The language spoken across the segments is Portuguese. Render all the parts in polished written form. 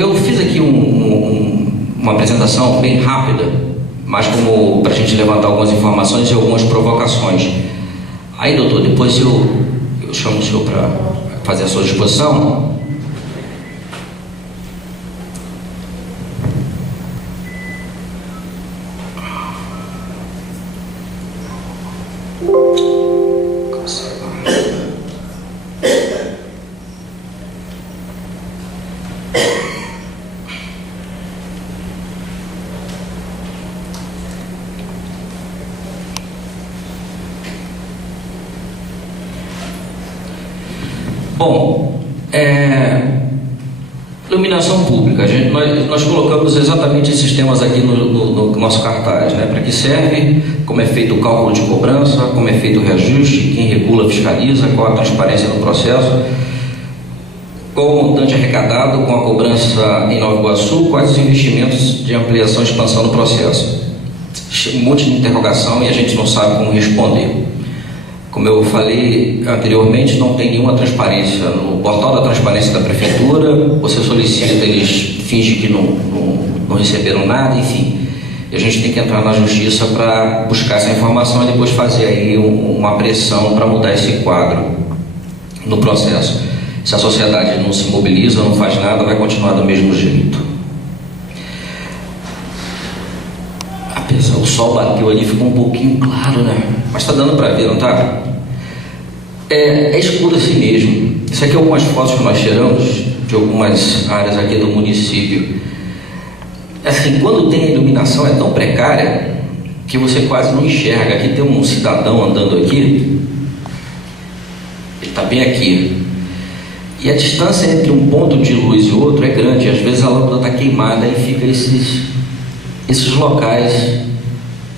Eu fiz aqui uma apresentação bem rápida, mas como para a gente levantar algumas informações e algumas provocações. Aí, doutor, depois eu chamo o senhor para fazer a sua exposição. Bom, iluminação pública, nós colocamos exatamente esses temas aqui no nosso cartaz, né? Para que serve, como é feito o cálculo de cobrança, como é feito o reajuste, quem regula, fiscaliza, qual a transparência no processo, qual o montante arrecadado com a cobrança em Nova Iguaçu, quais os investimentos de ampliação e expansão no processo. Um monte de interrogação e a gente não sabe como responder. Como eu falei anteriormente, não tem nenhuma transparência. No portal da transparência da prefeitura, você solicita, eles fingem que não receberam nada, enfim. E a gente tem que entrar na justiça para buscar essa informação e depois fazer aí uma pressão para mudar esse quadro no processo. Se a sociedade não se mobiliza, não faz nada, vai continuar do mesmo jeito. O sol bateu ali, ficou um pouquinho claro, né? Mas está dando para ver, não está? É escuro assim mesmo. Isso aqui é algumas fotos que nós tiramos de algumas áreas aqui do município. Assim, quando tem a iluminação é tão precária que você quase não enxerga. Aqui tem um cidadão andando aqui, ele está bem aqui. E a distância entre um ponto de luz e outro é grande. Às vezes a lâmpada está queimada e fica esses locais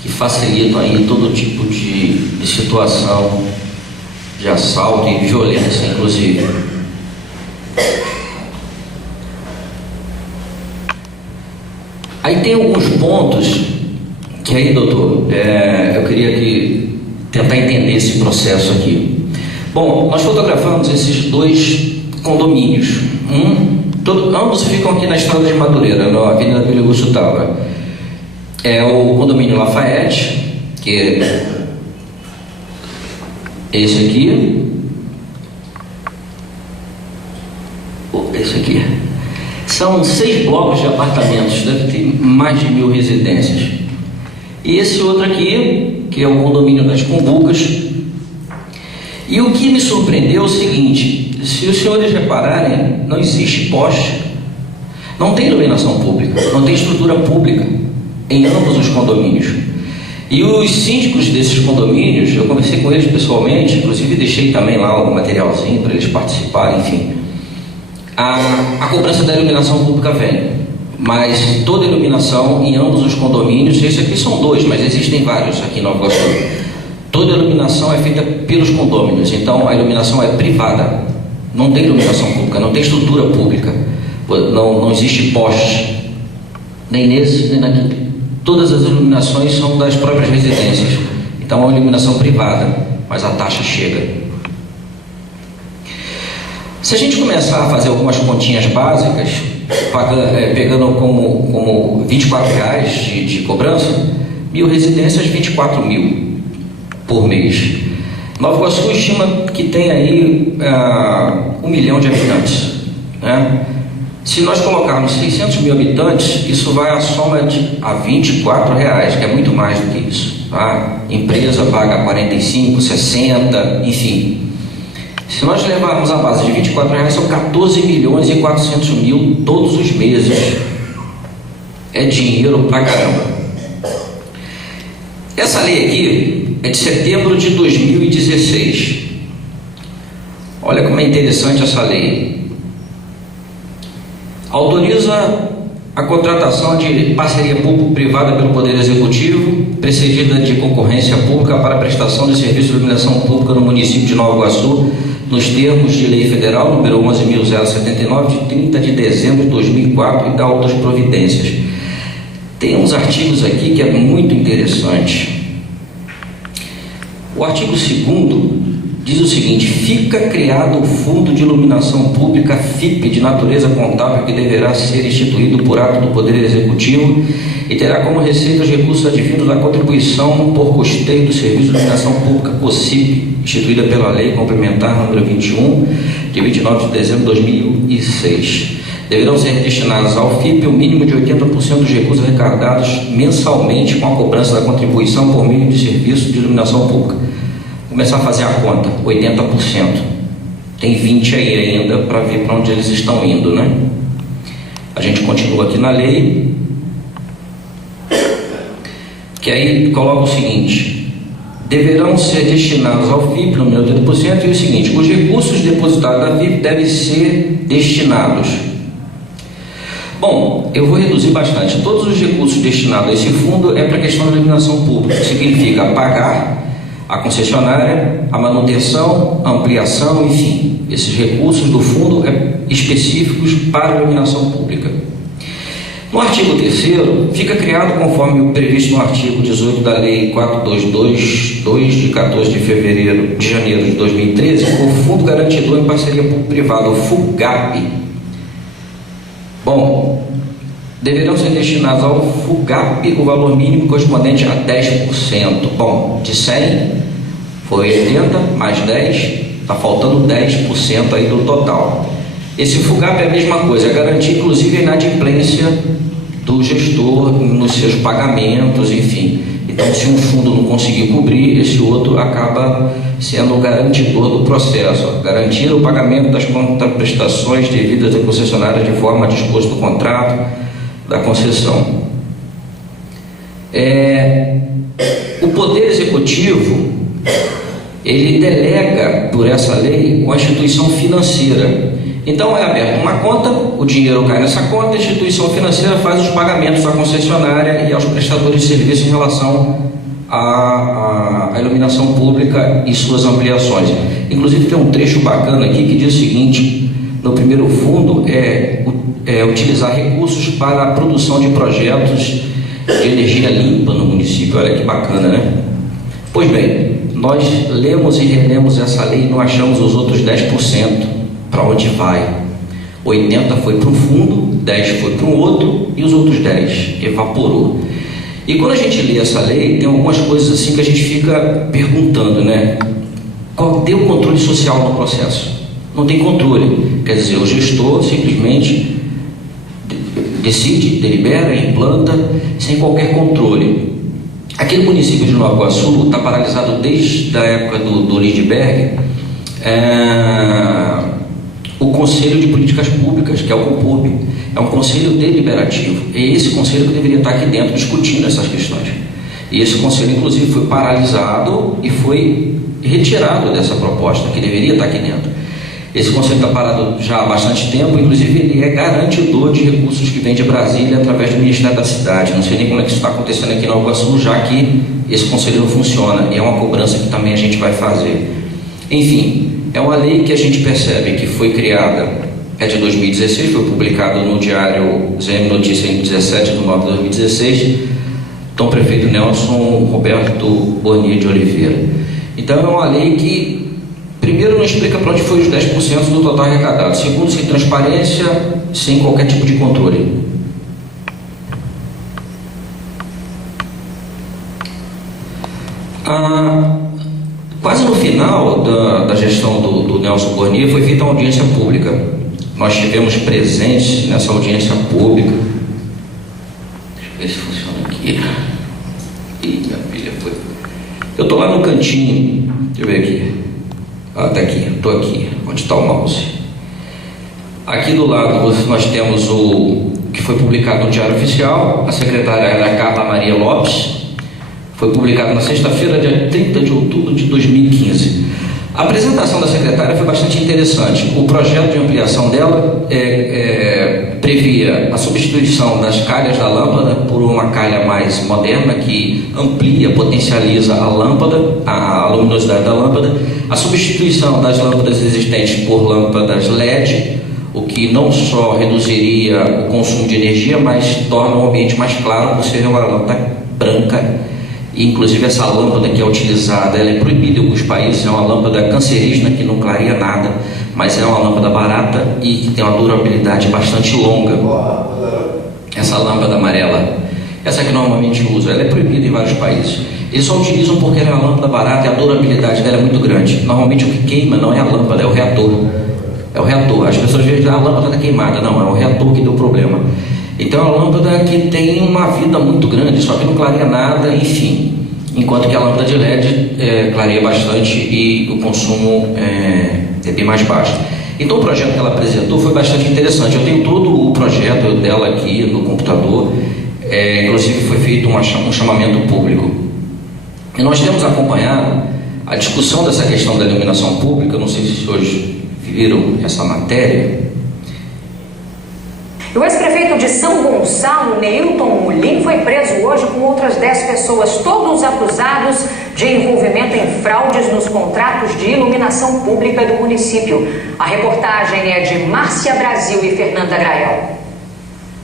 que facilitam aí todo tipo de situação de assalto e violência, inclusive. Aí tem alguns pontos que aí, doutor, eu queria tentar entender esse processo aqui. Bom, nós fotografamos esses dois condomínios. Ambos ficam aqui na estrada de Madureira, na Avenida Vila Augusto Távora. É o condomínio Lafayette, que é esse aqui, esse aqui. São 6 blocos de apartamentos, deve ter mais de 1000 residências. E esse outro aqui, que é o condomínio das Cumbucas. E o que me surpreendeu é o seguinte: se os senhores repararem, não existe poste, não tem iluminação pública, não tem estrutura pública em ambos os condomínios. E os síndicos desses condomínios, eu conversei com eles pessoalmente, inclusive deixei também lá o materialzinho para eles participarem, enfim. A cobrança da iluminação pública vem, mas toda a iluminação em ambos os condomínios, esse aqui são 2, mas existem vários aqui em Nova Iguaçu. Toda a iluminação é feita pelos condôminos, então a iluminação é privada, não tem iluminação pública, não tem estrutura pública, não existe poste, nem nesse, nem naquele. Todas as iluminações são das próprias residências, então é uma iluminação privada, mas a taxa chega. Se a gente começar a fazer algumas continhas básicas, pegando como R$24 de cobrança, 1000 residências, 24 mil por mês. Nova Iguaçu estima que tem aí 1 milhão de habitantes, né? Se nós colocarmos 600 mil habitantes, isso vai à soma a R$24, que é muito mais do que isso, tá? Empresa paga 45, 60, enfim. Se nós levarmos a base de R$24, são 14 milhões e 400 mil todos os meses. É dinheiro pra caramba. Essa lei aqui é de setembro de 2016. Olha como é interessante essa lei. Autoriza a contratação de parceria público-privada pelo Poder Executivo, precedida de concorrência pública para a prestação de serviço de iluminação pública no município de Nova Iguaçu, nos termos de Lei Federal número 11.079, de 30 de dezembro de 2004, e dá outras providências. Tem uns artigos aqui que é muito interessante. O artigo 2º diz o seguinte: fica criado o Fundo de Iluminação Pública FIP de natureza contábil, que deverá ser instituído por ato do Poder Executivo e terá como receita os recursos advindos da contribuição por custeio do Serviço de Iluminação Pública COSIP, instituída pela Lei Complementar número 21, de 29 de dezembro de 2006. Deverão ser destinados ao FIP o mínimo de 80% dos recursos arrecadados mensalmente com a cobrança da contribuição por meio de serviço de iluminação pública. Começar a fazer a conta, 80%. Tem 20% aí ainda para ver para onde eles estão indo, né? A gente continua aqui na lei, que aí coloca o seguinte: deverão ser destinados ao FIP no mínimo de 80%, e o seguinte: os recursos depositados da FIP devem ser destinados. Bom, eu vou reduzir bastante. Todos os recursos destinados a esse fundo é para a questão da iluminação pública. Significa pagar a concessionária, a manutenção, a ampliação, enfim. Esses recursos do fundo específicos para a iluminação pública. No artigo 3º, fica criado, conforme o previsto no artigo 18 da Lei 4222, de 14 de janeiro de 2013, o Fundo Garantidor em Parceria Público-Privada, o FUGAP. Bom, deverão ser destinados ao FUGAP o valor mínimo correspondente a 10%. Bom, de 100 foi 80, mais 10, está faltando 10% aí do total. Esse FUGAP é a mesma coisa, é garantir inclusive a inadimplência do gestor nos seus pagamentos, enfim. Então, se um fundo não conseguir cobrir, esse outro acaba sendo o garantidor do processo. Garantir o pagamento das contraprestações devidas à concessionária de forma disposto no contrato da concessão. O Poder Executivo, ele delega, por essa lei, uma instituição financeira. Então é aberta uma conta, o dinheiro cai nessa conta, a instituição financeira faz os pagamentos à concessionária e aos prestadores de serviço em relação à iluminação pública e suas ampliações. Inclusive tem um trecho bacana aqui que diz o seguinte: no primeiro fundo é utilizar recursos para a produção de projetos de energia limpa no município. Olha que bacana, né? Pois bem, nós lemos e relemos essa lei e não achamos os outros 10%. Para onde vai? 80 foi para um fundo, 10 foi para um outro e os outros 10 evaporou. E quando a gente lê essa lei, tem algumas coisas assim que a gente fica perguntando, né? Cadê o controle social no processo? Não tem controle. Quer dizer, o gestor simplesmente decide, delibera, implanta, sem qualquer controle. Aquele município de Nova Iguaçu está paralisado desde a época do Lindbergh. O Conselho de Políticas Públicas, que é o COPUB, é um conselho deliberativo. É esse conselho que deveria estar aqui dentro discutindo essas questões. E esse conselho, inclusive, foi paralisado e foi retirado dessa proposta, que deveria estar aqui dentro. Esse conselho está parado já há bastante tempo, inclusive ele é garantidor de recursos que vem de Brasília através do Ministério da Cidade. Não sei nem como é que isso está acontecendo aqui em Nova Iguaçu, já que esse conselho não funciona, e é uma cobrança que também a gente vai fazer. Enfim, é uma lei que a gente percebe que foi criada, é de 2016, foi publicado no Diário ZM Notícia em 17 de nove de 2016, então prefeito Nelson Roberto Bornier de Oliveira. Então é uma lei que, primeiro, não explica para onde foi os 10% do total arrecadado, segundo, sem transparência, sem qualquer tipo de controle. Quase no final da gestão do Nelson Bornier foi feita uma audiência pública. Nós tivemos presentes nessa audiência pública. Deixa eu ver se funciona aqui. Ih, minha filha foi. Eu estou lá no cantinho. Deixa eu ver aqui. Tá aqui, estou aqui. Onde está o mouse? Aqui do lado nós temos o que foi publicado no Diário Oficial. A secretária era a Carla Maria Lopes. Foi publicado na sexta-feira, dia 30 de outubro de 2015. A apresentação da secretária foi bastante interessante. O projeto de ampliação dela previa a substituição das calhas da lâmpada por uma calha mais moderna que amplia, potencializa a lâmpada, a luminosidade da lâmpada, a substituição das lâmpadas existentes por lâmpadas LED, o que não só reduziria o consumo de energia, mas torna o ambiente mais claro por ser uma lâmpada branca inclusive essa lâmpada que é utilizada, ela é proibida em alguns países, é uma lâmpada cancerígena que não clareia nada, mas é uma lâmpada barata e que tem uma durabilidade bastante longa. Essa lâmpada amarela, essa que normalmente usa, ela é proibida em vários países. Eles só utilizam porque ela é uma lâmpada barata e a durabilidade dela é muito grande. Normalmente o que queima não é a lâmpada, é o reator. É o reator. As pessoas veem que a lâmpada está queimada. Não, é o reator que deu problema. Então é uma lâmpada que tem uma vida muito grande, só que não clareia nada, enfim. Enquanto que a lâmpada de LED clareia bastante e o consumo é bem mais baixo. Então o projeto que ela apresentou foi bastante interessante. Eu tenho todo o projeto dela aqui no computador. Inclusive foi feito um chamamento público. E nós temos acompanhado a discussão dessa questão da iluminação pública. Eu não sei se hoje viram essa matéria. O ex-prefeito de São Gonçalo, Neilton Mulin, foi preso hoje com outras 10 pessoas, todos acusados de envolvimento em fraudes nos contratos de iluminação pública do município. A reportagem é de Márcia Brasil e Fernanda Grael.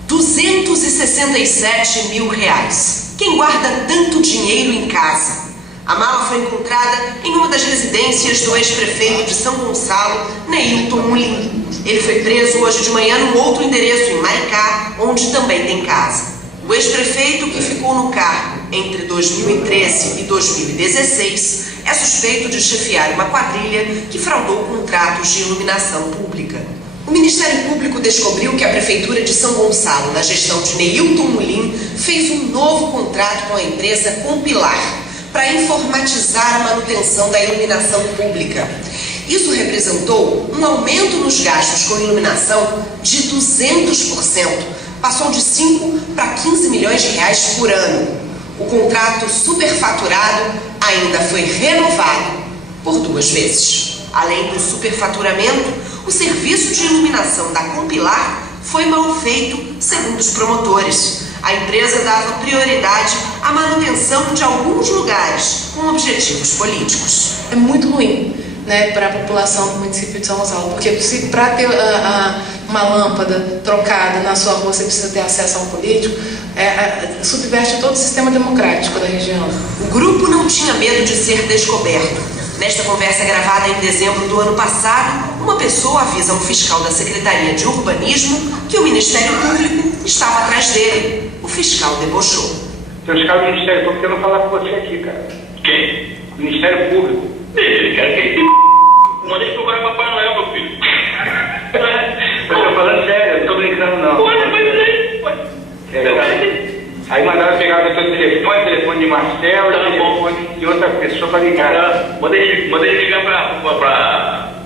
267 mil reais. Quem guarda tanto dinheiro em casa? A mala foi encontrada em uma das residências do ex-prefeito de São Gonçalo, Neilton Mulin. Ele foi preso hoje de manhã num outro endereço, em Maricá, onde também tem casa. O ex-prefeito, que ficou no cargo entre 2013 e 2016, é suspeito de chefiar uma quadrilha que fraudou contratos de iluminação pública. O Ministério Público descobriu que a Prefeitura de São Gonçalo, na gestão de Neilton Mulin, fez um novo contrato com a empresa Compilar para informatizar a manutenção da iluminação pública. Isso representou um aumento nos gastos com iluminação de 200%, passou de 5 para 15 milhões de reais por ano. O contrato superfaturado ainda foi renovado por 2 vezes. Além do superfaturamento, o serviço de iluminação da Compilar foi mal feito, segundo os promotores. A empresa dava prioridade à manutenção de alguns lugares com objetivos políticos. É muito ruim, né, para a população do município de São Gonçalo, porque se para ter uma lâmpada trocada na sua rua você precisa ter acesso a um político, subverte todo o sistema democrático da região. O grupo não tinha medo de ser descoberto. Nesta conversa gravada em dezembro do ano passado, uma pessoa avisa um fiscal da Secretaria de Urbanismo que o Ministério Público estava atrás dele. O fiscal debochou. Seu fiscal do Ministério Público, eu não falar com você aqui, cara. Quem? Ministério Público. Ele quer que mandei procurar Papai Noel, meu filho. Eu tô falando sério, eu não tô brincando não. Aí mandaram pegar o seu telefone de Marcelo, tá, o telefone de outra pessoa para ligar. Mandei ele ligar para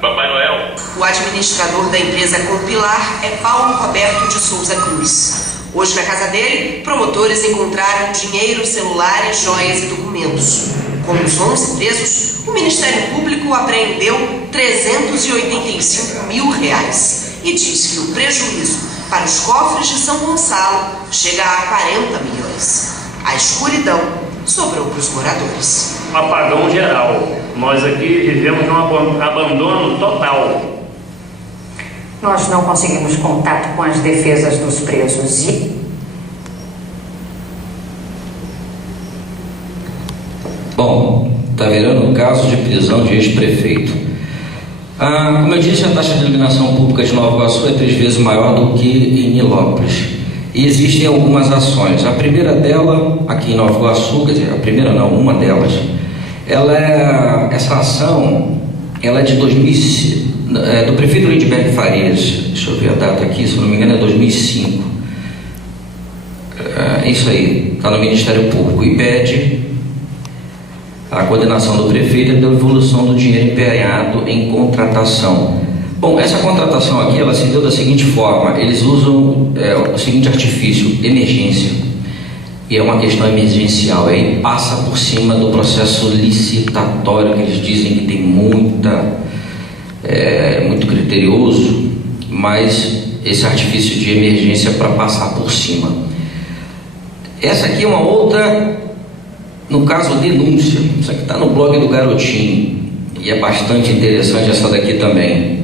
Papai Noel. O administrador da empresa Compilar é Paulo Roberto de Souza Cruz. Hoje, na casa dele, promotores encontraram dinheiro, celulares, joias e documentos. Com os 11 presos, o Ministério Público apreendeu 385 mil reais e diz que o prejuízo para os cofres de São Gonçalo chega a 40 milhões. A escuridão sobrou para os moradores. Um apagão geral. Nós aqui vivemos um abandono total. Nós não conseguimos contato com as defesas dos presos e... Bom, está virando um caso de prisão de ex-prefeito. Como eu disse, a taxa de iluminação pública de Nova Iguaçu é 3 vezes maior do que em Nilópolis. E existem algumas ações. A primeira dela, aqui em Nova Iguaçu, quer dizer, a primeira não, uma delas, essa ação, ela é de 2005, do prefeito Lindbergh Farias, deixa eu ver a data aqui, se não me engano é 2005. Isso aí, está no Ministério Público e pede a coordenação do prefeito e da devolução do dinheiro empenhado em contratação. Bom, essa contratação aqui, ela se deu da seguinte forma: eles usam o seguinte artifício, emergência, e é uma questão emergencial, aí passa por cima do processo licitatório, que eles dizem que tem muito criterioso, mas esse artifício de emergência para passar por cima. Essa aqui é uma outra, no caso, denúncia. Isso aqui está no blog do Garotinho e é bastante interessante essa daqui também.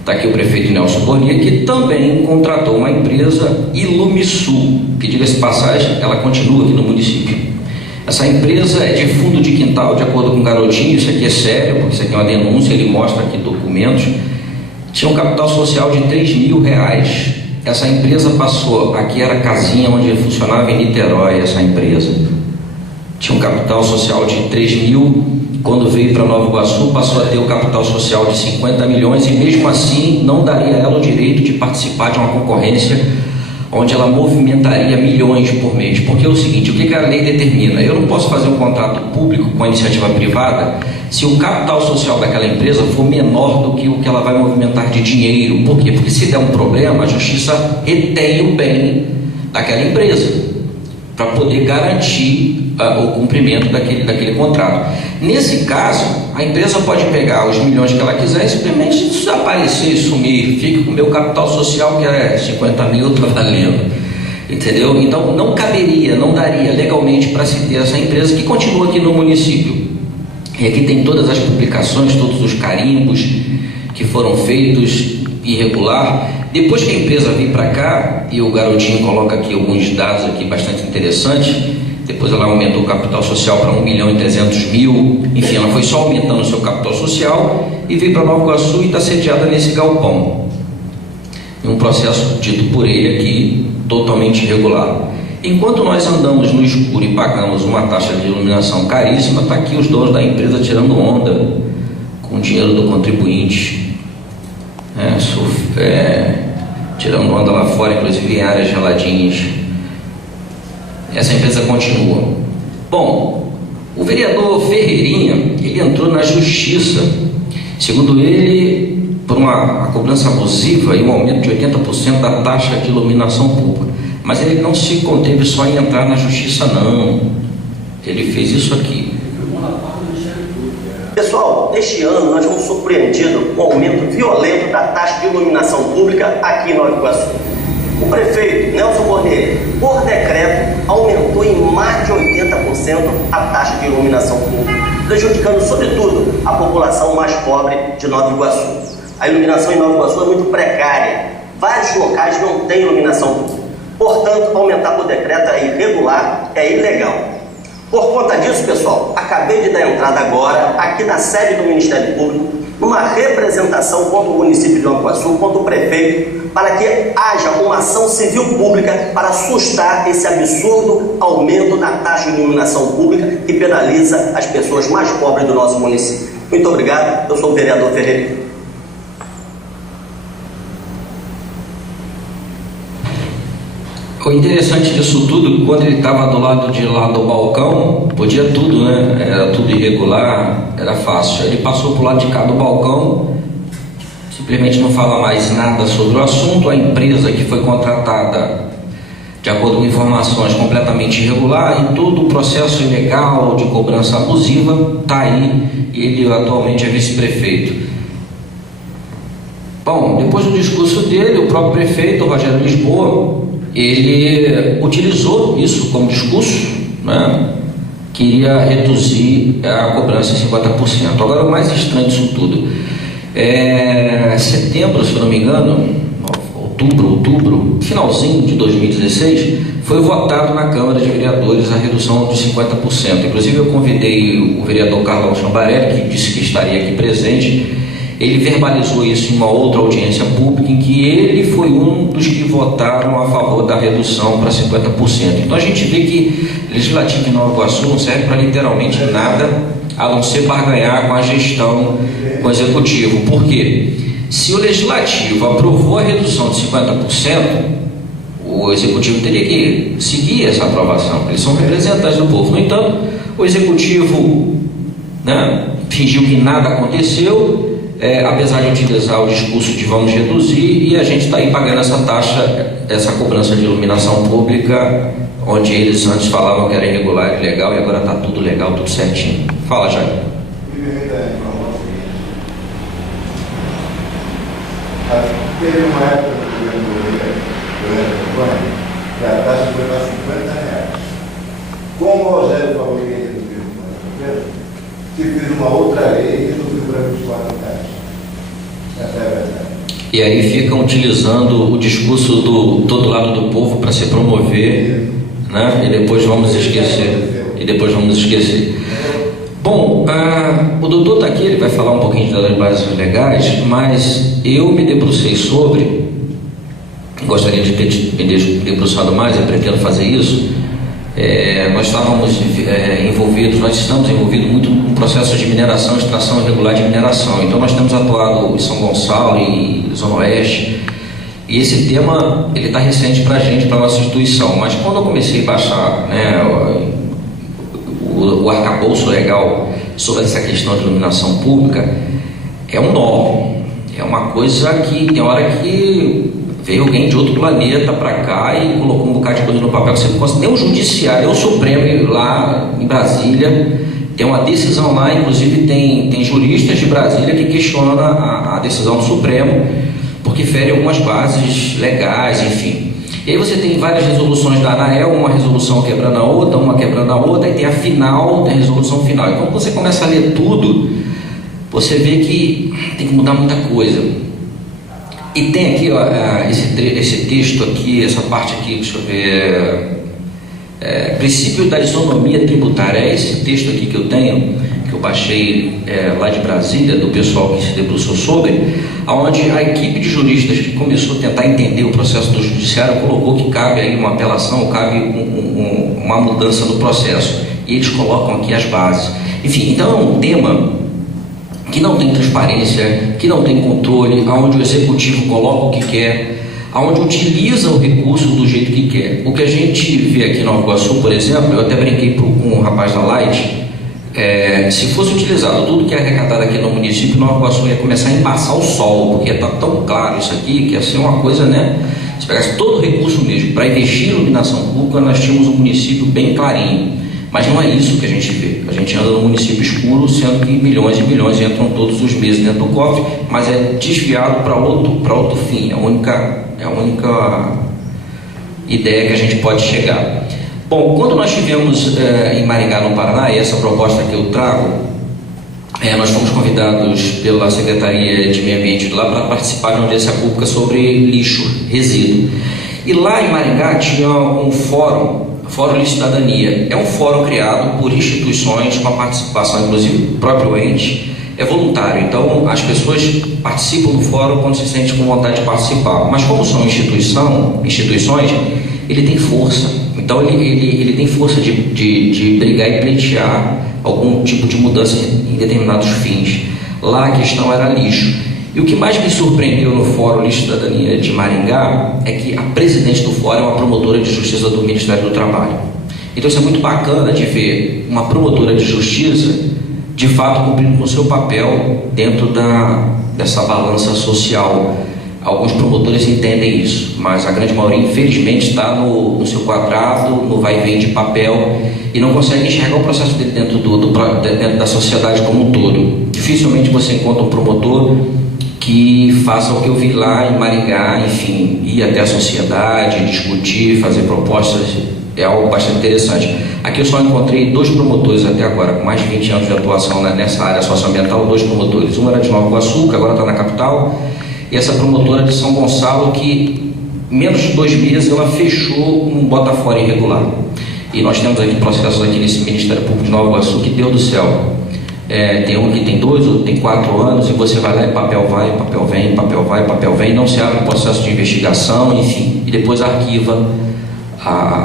Está aqui o prefeito Nelson Bornia, que também contratou uma empresa, Ilumisul, que, diga-se de passagem, ela continua aqui no município. Essa empresa é de fundo de quintal, de acordo com o Garotinho. Isso aqui é sério, porque isso aqui é uma denúncia, ele mostra aqui documentos. Tinha um capital social de R$3.000. Essa empresa passou, aqui era a casinha onde ele funcionava em Niterói, essa empresa. Tinha um capital social de 3.000, quando veio para Nova Iguaçu passou a ter o capital social de 50 milhões e mesmo assim não daria a ela o direito de participar de uma concorrência onde ela movimentaria milhões por mês. Porque é o seguinte, o que a lei determina? Eu não posso fazer um contrato público com a iniciativa privada se o capital social daquela empresa for menor do que o que ela vai movimentar de dinheiro. Por quê? Porque se der um problema, a justiça retém o bem daquela empresa para poder garantir o cumprimento daquele contrato. Nesse caso, a empresa pode pegar os milhões que ela quiser e simplesmente desaparecer e sumir. Fica com o meu capital social, que é 50 mil, está valendo. Entendeu? Então, não caberia, não daria legalmente para se ter essa empresa que continua aqui no município. E aqui tem todas as publicações, todos os carimbos que foram feitos irregular. Depois que a empresa vir para cá, e o Garotinho coloca aqui alguns dados aqui bastante interessantes, depois ela aumentou o capital social para 1.300.000, enfim, ela foi só aumentando o seu capital social e veio para Nova Iguaçu e está sediada nesse galpão. Um processo dito por ele aqui, totalmente irregular. Enquanto nós andamos no escuro e pagamos uma taxa de iluminação caríssima, está aqui os donos da empresa tirando onda com o dinheiro do contribuinte. Tirando onda lá fora, inclusive em áreas geladinhas. Essa empresa continua. Bom, o vereador Ferreirinha, ele entrou na justiça, segundo ele, por uma cobrança abusiva e um aumento de 80% da taxa de iluminação pública. Mas ele não se conteve só em entrar na justiça, não. Ele fez isso aqui. Pessoal, neste ano nós fomos surpreendidos com o aumento violento da taxa de iluminação pública aqui em Nova Iguaçu. O prefeito Nelson Bornier, por decreto, aumentou em mais de 80% a taxa de iluminação pública, prejudicando sobretudo a população mais pobre de Nova Iguaçu. A iluminação em Nova Iguaçu é muito precária. Vários locais não têm iluminação pública. Portanto, aumentar por decreto é irregular, é ilegal. Por conta disso, pessoal, acabei de dar entrada agora, aqui na sede do Ministério Público, numa representação contra o município de Nova Iguaçu, contra o prefeito, para que haja uma ação civil pública para sustar esse absurdo aumento da taxa de iluminação pública que penaliza as pessoas mais pobres do nosso município. Muito obrigado, eu sou o vereador Ferreira. O interessante disso tudo, quando ele estava do lado de lá do balcão, podia tudo, né? Era tudo irregular, era fácil. Ele passou para o lado de cá do balcão, simplesmente não fala mais nada sobre o assunto. A empresa que foi contratada, de acordo com informações, completamente irregular, e todo o processo ilegal de cobrança abusiva está aí, e ele atualmente é vice-prefeito. Bom, depois do discurso dele, o próprio prefeito, Rogério Lisboa, ele utilizou isso como discurso, né? Queria reduzir a cobrança em 50%. Agora, o mais estranho disso tudo, setembro, se eu não me engano, outubro, finalzinho de 2016, foi votado na Câmara de Vereadores a redução de 50%. Inclusive, eu convidei o vereador Carlos Chambarelli, que disse que estaria aqui presente. Ele verbalizou isso em uma outra audiência pública, em que ele foi um dos que votaram a favor da redução para 50%. Então a gente vê que o Legislativo de Nova Iguaçu não serve para literalmente nada, a não ser barganhar com a gestão, com o Executivo. Por quê? Se o Legislativo aprovou a redução de 50%, o Executivo teria que seguir essa aprovação. Eles são representantes do povo. No entanto, o Executivo, né, fingiu que nada aconteceu, apesar de utilizar o discurso de vamos reduzir, e a gente está aí pagando essa taxa, essa cobrança de iluminação pública, onde eles antes falavam que era irregular e ilegal, e agora está tudo legal, tudo certinho. Fala, Jair. Teve uma época que a taxa foi para R$50. Como o Rogério falou que ele reduziu se fez uma outra lei e reduziu para R$24. Essa é a verdade. E aí ficam utilizando o discurso do todo lado do povo para se promover, né? E depois vamos esquecer. e depois vamos esquecer. Bom, o doutor está aqui, ele vai falar um pouquinho das bases legais, mas eu me debrucei sobre, gostaria de ter me debruçado mais, eu pretendo fazer isso. Nós estamos envolvidos muito no processo de mineração, extração irregular de mineração. Então nós temos atuado em São Gonçalo e Zona Oeste, e esse tema ele está recente para a gente, para a nossa instituição. Mas quando eu comecei a baixar, né, o arcabouço legal sobre essa questão de iluminação pública, é um nó, é uma coisa que tem hora que veio alguém de outro planeta para cá e colocou um bocado de coisa no papel que você não consegue. Nem o judiciário, nem o Supremo lá em Brasília tem uma decisão lá, inclusive tem juristas de Brasília que questionam a decisão do Supremo porque fere algumas bases legais, enfim. E aí você tem várias resoluções da ANAEL, uma resolução quebrando a outra, uma quebrando a outra, e tem a final, tem a resolução final. E quando você começa a ler tudo, você vê que tem que mudar muita coisa. E tem aqui, ó, esse texto aqui, essa parte aqui, deixa eu ver, princípio da isonomia tributária, é esse texto aqui que eu tenho, que eu baixei lá de Brasília, do pessoal que se debruçou sobre, onde a equipe de juristas que começou a tentar entender o processo do judiciário colocou que cabe aí uma apelação, cabe uma mudança no processo, e eles colocam aqui as bases. Enfim, então é um tema que não tem transparência, que não tem controle, onde o executivo coloca o que quer, onde utiliza o recurso do jeito que quer. O que a gente vê aqui em Nova Iguaçu, por exemplo, eu até brinquei com um rapaz da Light, se fosse utilizado tudo que é arrecadado aqui no município, Nova Iguaçu ia começar a embaçar o sol, porque está tão claro isso aqui, que ia ser uma coisa, né? Se pegasse todo o recurso mesmo para investir em iluminação pública, nós tínhamos um município bem clarinho. Mas não é isso que a gente vê. A gente anda no município escuro, sendo que milhões e milhões entram todos os meses dentro do cofre, mas é desviado para outro fim. É a única ideia que a gente pode chegar. Bom, quando nós estivemos em Maringá, no Paraná, e essa proposta que eu trago, nós fomos convidados pela Secretaria de Meio Ambiente de lá para participar de uma audiência pública sobre lixo, resíduo. E lá em Maringá tinha um Fórum de Cidadania. É um fórum criado por instituições com a participação, inclusive do próprio ente, é voluntário. Então as pessoas participam do fórum quando se sentem com vontade de participar. Mas como são instituições, ele tem força. Então ele tem força de brigar e pleitear algum tipo de mudança em determinados fins. Lá a questão era lixo. E o que mais me surpreendeu no Fórum de Cidadania de Maringá é que a presidente do fórum é uma promotora de justiça do Ministério do Trabalho. Então isso é muito bacana de ver uma promotora de justiça de fato cumprindo com o seu papel dentro dessa balança social. Alguns promotores entendem isso, mas a grande maioria infelizmente está no seu quadrado, no vai e vem de papel, e não consegue enxergar o processo dele dentro da sociedade como um todo. Dificilmente você encontra um promotor que faça o que eu vi lá em Maringá, enfim, ir até a sociedade, discutir, fazer propostas, é algo bastante interessante. Aqui eu só encontrei 2 promotores até agora, com mais de 20 anos de atuação nessa área socioambiental, 2 promotores. Um era de Nova Iguaçu, que agora está na capital, e essa promotora de São Gonçalo, que menos de 2 meses ela fechou um bota-fora irregular. E nós temos aqui processos aqui nesse Ministério Público de Nova Iguaçu, que Deus do céu. Tem um que tem 2, outro tem 4 anos, e você vai lá e papel vai, papel vem, papel vai, papel vem, não se abre um processo de investigação, enfim, e depois arquiva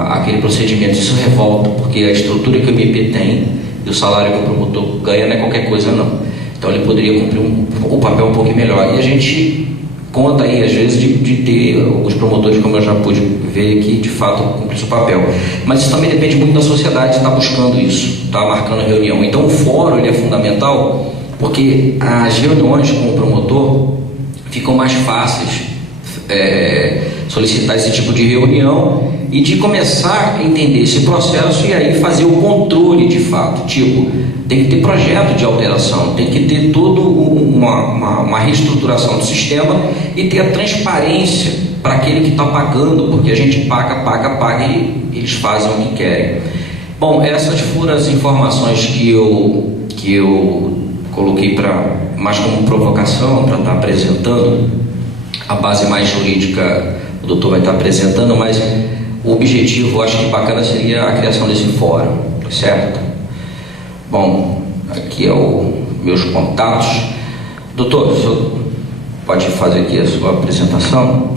aquele procedimento. Isso revolta, porque a estrutura que o MP tem e o salário que o promotor ganha não é qualquer coisa não. Então ele poderia cumprir o papel um pouquinho melhor. E a gente conta aí, às vezes, de ter os promotores, como eu já pude ver, que de fato cumprem o papel. Mas isso também depende muito da sociedade, está buscando isso, está marcando reunião. Então o fórum ele é fundamental, porque as reuniões com o promotor ficam mais fáceis, solicitar esse tipo de reunião e de começar a entender esse processo e aí fazer o controle de fato. Tipo, tem que ter projeto de alteração, tem que ter toda uma reestruturação do sistema e ter a transparência para aquele que está pagando, porque a gente paga e eles fazem o que querem. Bom, essas foram as informações que eu coloquei mais como provocação, para estar apresentando. A base mais jurídica o doutor vai estar apresentando, mas o objetivo, eu acho que bacana, seria a criação desse fórum certo? Bom, aqui é meus contatos. Doutor, o senhor pode fazer aqui a sua apresentação?